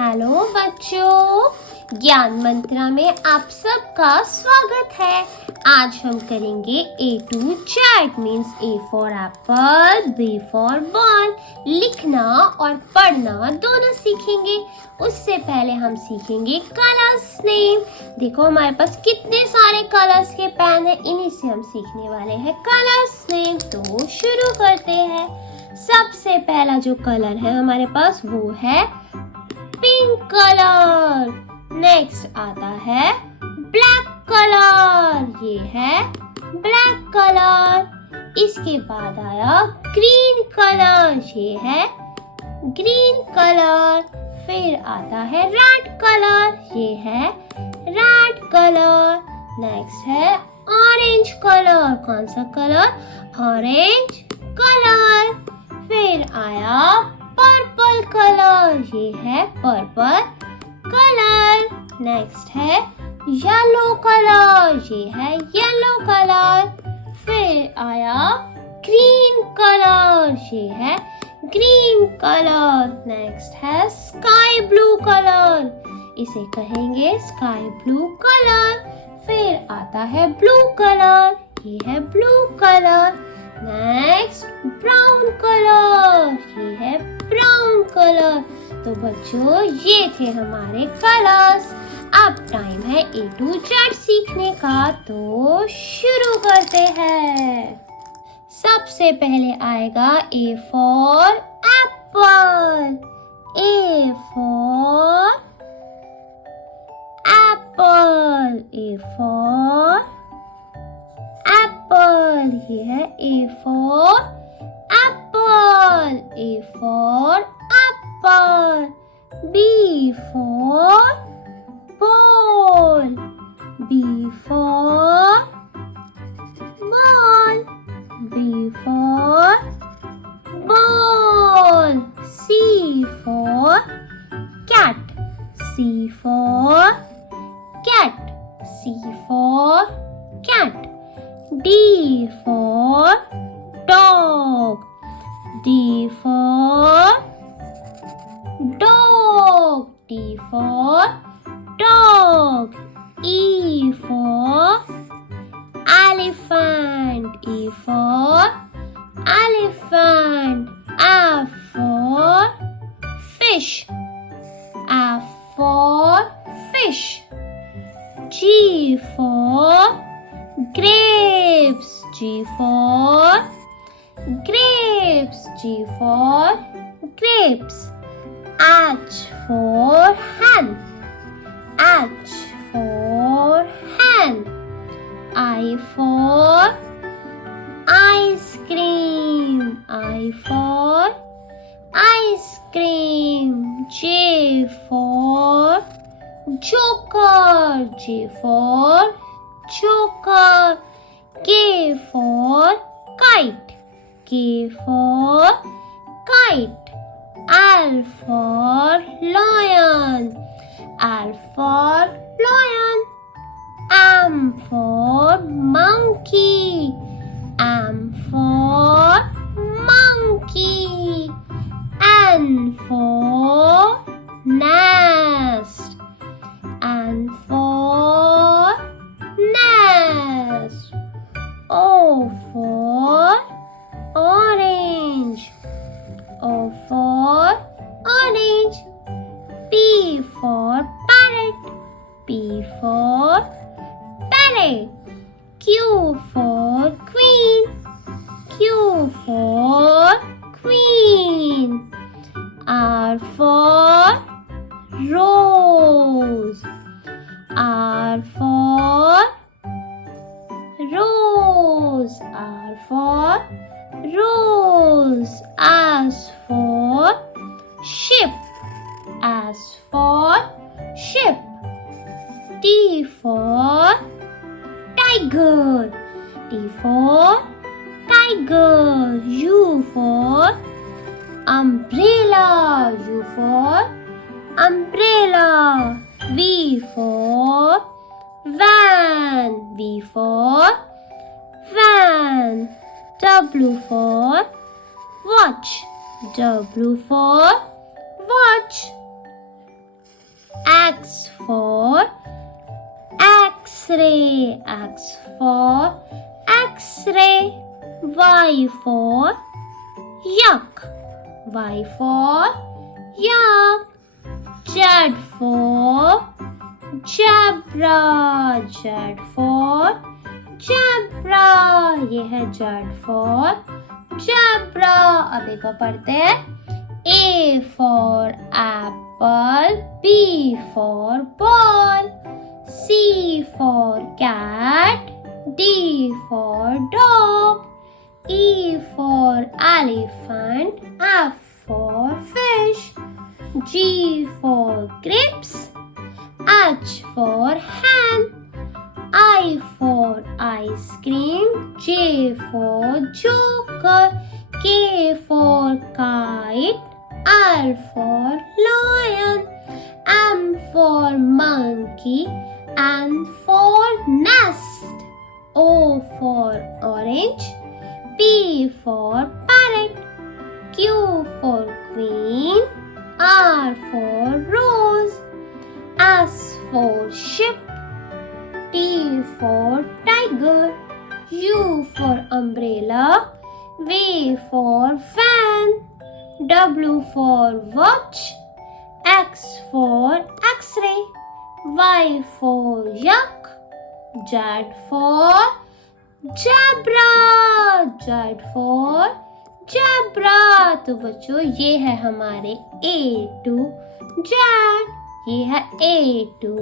Hello बच्चों, ज्ञान मंत्रा में आप सबका स्वागत है। आज हम करेंगे A to Z means A for apple, B for ball। लिखना और पढ़ना दोनों सीखेंगे। उससे पहले हम सीखेंगे कलर्स नेम। देखो हमारे पास कितने सारे कलर्स के पेन है, इन्हीं से हम सीखने वाले हैं कलर्स नेम। तो शुरू करते हैं। सबसे पहला जो कलर है हमारे पास वो है पिंक कलर। नेक्स्ट आता है ब्लैक कलर, ये है ब्लैक कलर। इसके बाद आया ग्रीन कलर, ये है ग्रीन कलर। फिर आता है रेड कलर, ये है रेड कलर। नेक्स्ट है ऑरेंज कलर। कौन सा कलर? Orange colour. फिर आया पर्पल कलर, ये है पर्पल कलर। नेक्स्ट है येलो कलर, ये है येलो कलर। फिर आया ग्रीन कलर, ये है ग्रीन कलर। नेक्स्ट है स्काई ब्लू कलर, इसे कहेंगे स्काई ब्लू कलर। फिर आता है ब्लू कलर, ये है blue colour. Next brown colour, ये है ब्राउन कलर। तो बच्चों ये थे हमारे कलर्स। अब टाइम है A to Z सीखने का, तो शुरू करते हैं। सबसे पहले आएगा A for apple। A for apple, A for apple, ये है A for apple, A for apple। B for ball, B for ball, B for ball। C for cat, C for cat, C for cat। D for dog, D for dog, D for dog। E for elephant, E for elephant। F for fish, F for fish। G for grapes, G for grapes, G for grapes। H for hen, H for hen। I for ice cream, I for ice cream। J for joker, J for joker। K for kite, K for kite। L for lion, L for lion। M for monkey, M for monkey। N for nest, N for nest। O for orange, O for orange। P for parrot, P for parrot। Q for queen, Q for queen। R for rose, R for rose, R for rose। S for ship, S for ship। T for tiger, T for tiger। U for umbrella, U for umbrella। V for van, V for van। W for watch, W for watch। for X-ray, X for X-ray. Y for yuck, Y for yuck. Z for zebra, Z for zebra. ये है Z for zebra. अब एक और पढ़ते हैं. A for apple, B for ball, C for cat, D for dog, E for elephant, F for fish, G for grapes, H for hen, I for ice cream, J for joker, K for kite, L for lion, M for monkey, N for nest, O for orange, P for parrot, Q for queen, R for rose, S for ship, T for tiger, U for umbrella, V for fan, W for watch, X for X-ray, Y for yuck, Z for zebra, Z for zebra. तो बच्चों ये है हमारे A to Z, ये है A to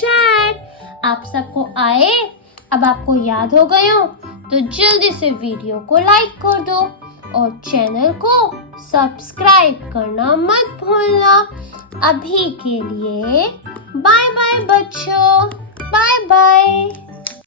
Z. आप सबको आए? अब आपको याद हो गए हो तो जल्दी से वीडियो को लाइक कर दो और चैनल को सब्सक्राइब करना मत भूलना. अभी के लिए बाय बाय बच्चों.